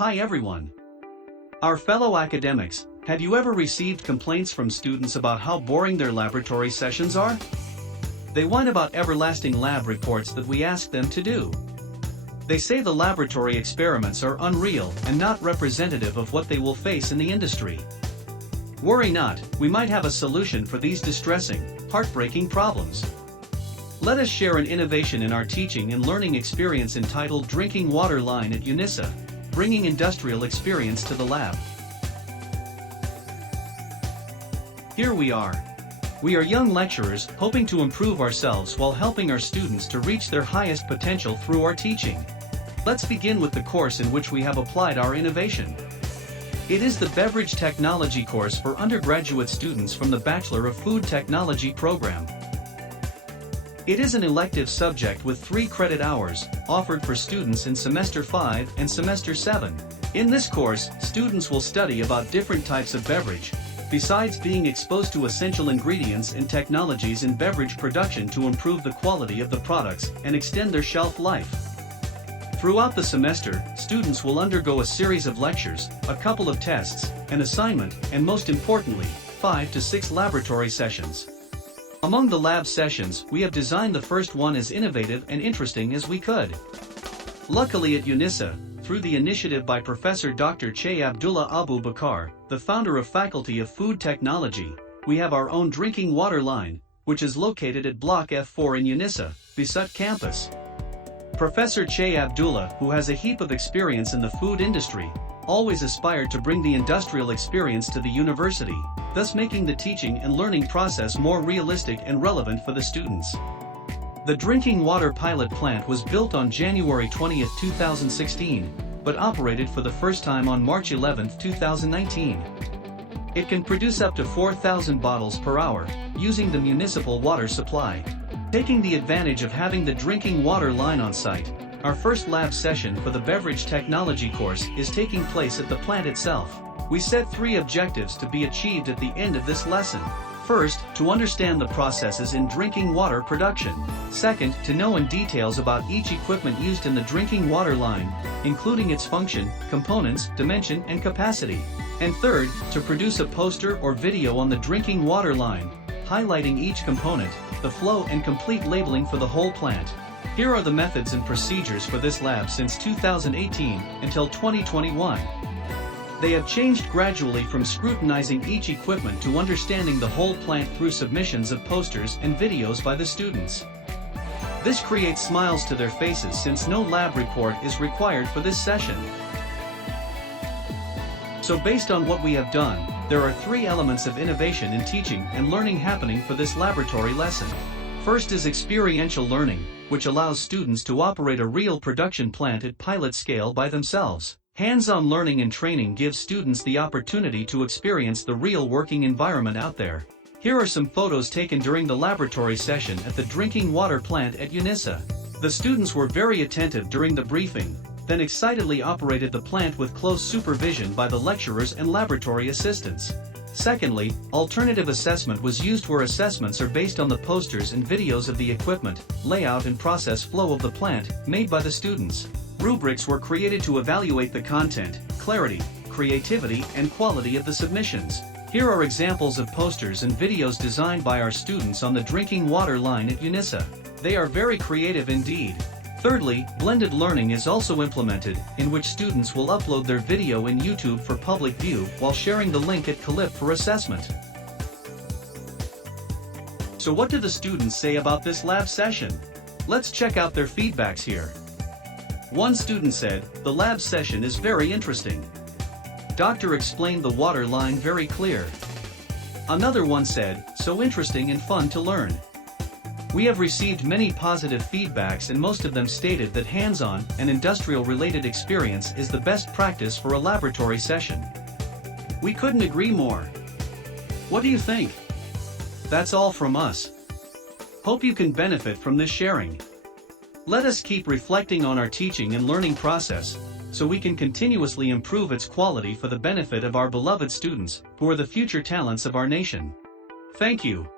Hi everyone. Our fellow academics, have you ever received complaints from students about how boring their laboratory sessions are? They whine about everlasting lab reports that we ask them to do. They say the laboratory experiments are unreal and not representative of what they will face in the industry. Worry not, we might have a solution for these distressing, heartbreaking problems. Let us share an innovation in our teaching and learning experience entitled Drinking Water Line at UniSZA, bringing industrial experience to the lab. Here we are. We are young lecturers hoping to improve ourselves while helping our students to reach their highest potential through our teaching. Let's begin with the course in which we have applied our innovation. It is the Beverage Technology course for undergraduate students from the Bachelor of Food Technology program. It is an elective subject with 3 credit hours, offered for students in Semester 5 and Semester 7. In this course, students will study about different types of beverage, besides being exposed to essential ingredients and technologies in beverage production to improve the quality of the products and extend their shelf life. Throughout the semester, students will undergo a series of lectures, a couple of tests, an assignment, and most importantly, 5 to 6 laboratory sessions. Among the lab sessions, we have designed the first one as innovative and interesting as we could. Luckily at UniSZA, through the initiative by Professor Dr. Che Abdullah Abu Bakar, the founder of Faculty of Food Technology, we have our own drinking water line, which is located at Block F4 in UniSZA, Bisut campus. Professor Che Abdullah, who has a heap of experience in the food industry, always aspired to bring the industrial experience to the university, thus making the teaching and learning process more realistic and relevant for the students. The drinking water pilot plant was built on January 20, 2016, but operated for the first time on March 11, 2019. It can produce up to 4,000 bottles per hour, using the municipal water supply. Taking the advantage of having the drinking water line on site, our first lab session for the Beverage Technology course is taking place at the plant itself. We set 3 objectives to be achieved at the end of this lesson. First, to understand the processes in drinking water production. Second, to know in details about each equipment used in the drinking water line, including its function, components, dimension, and capacity. And third, to produce a poster or video on the drinking water line, highlighting each component, the flow and complete labeling for the whole plant. Here are the methods and procedures for this lab since 2018 until 2021. They have changed gradually from scrutinizing each equipment to understanding the whole plant through submissions of posters and videos by the students. This creates smiles to their faces since no lab report is required for this session. So based on what we have done, there are 3 elements of innovation in teaching and learning happening for this laboratory lesson. First is experiential learning, which allows students to operate a real production plant at pilot scale by themselves. Hands-on learning and training gives students the opportunity to experience the real working environment out there. Here are some photos taken during the laboratory session at the drinking water plant at UniSZA. The students were very attentive during the briefing, then excitedly operated the plant with close supervision by the lecturers and laboratory assistants. Secondly, alternative assessment was used where assessments are based on the posters and videos of the equipment, layout and process flow of the plant, made by the students. Rubrics were created to evaluate the content, clarity, creativity, and quality of the submissions. Here are examples of posters and videos designed by our students on the drinking water line at UniSZA. They are very creative indeed. Thirdly, blended learning is also implemented, in which students will upload their video in YouTube for public view while sharing the link at Clip for assessment. So what do the students say about this lab session? Let's check out their feedbacks here. One student said, "The lab session is very interesting. Doctor explained the water line very clear." Another one said, "So interesting and fun to learn." We have received many positive feedbacks and most of them stated that hands-on and industrial-related experience is the best practice for a laboratory session. We couldn't agree more. What do you think? That's all from us. Hope you can benefit from this sharing. Let us keep reflecting on our teaching and learning process, so we can continuously improve its quality for the benefit of our beloved students, who are the future talents of our nation. Thank you.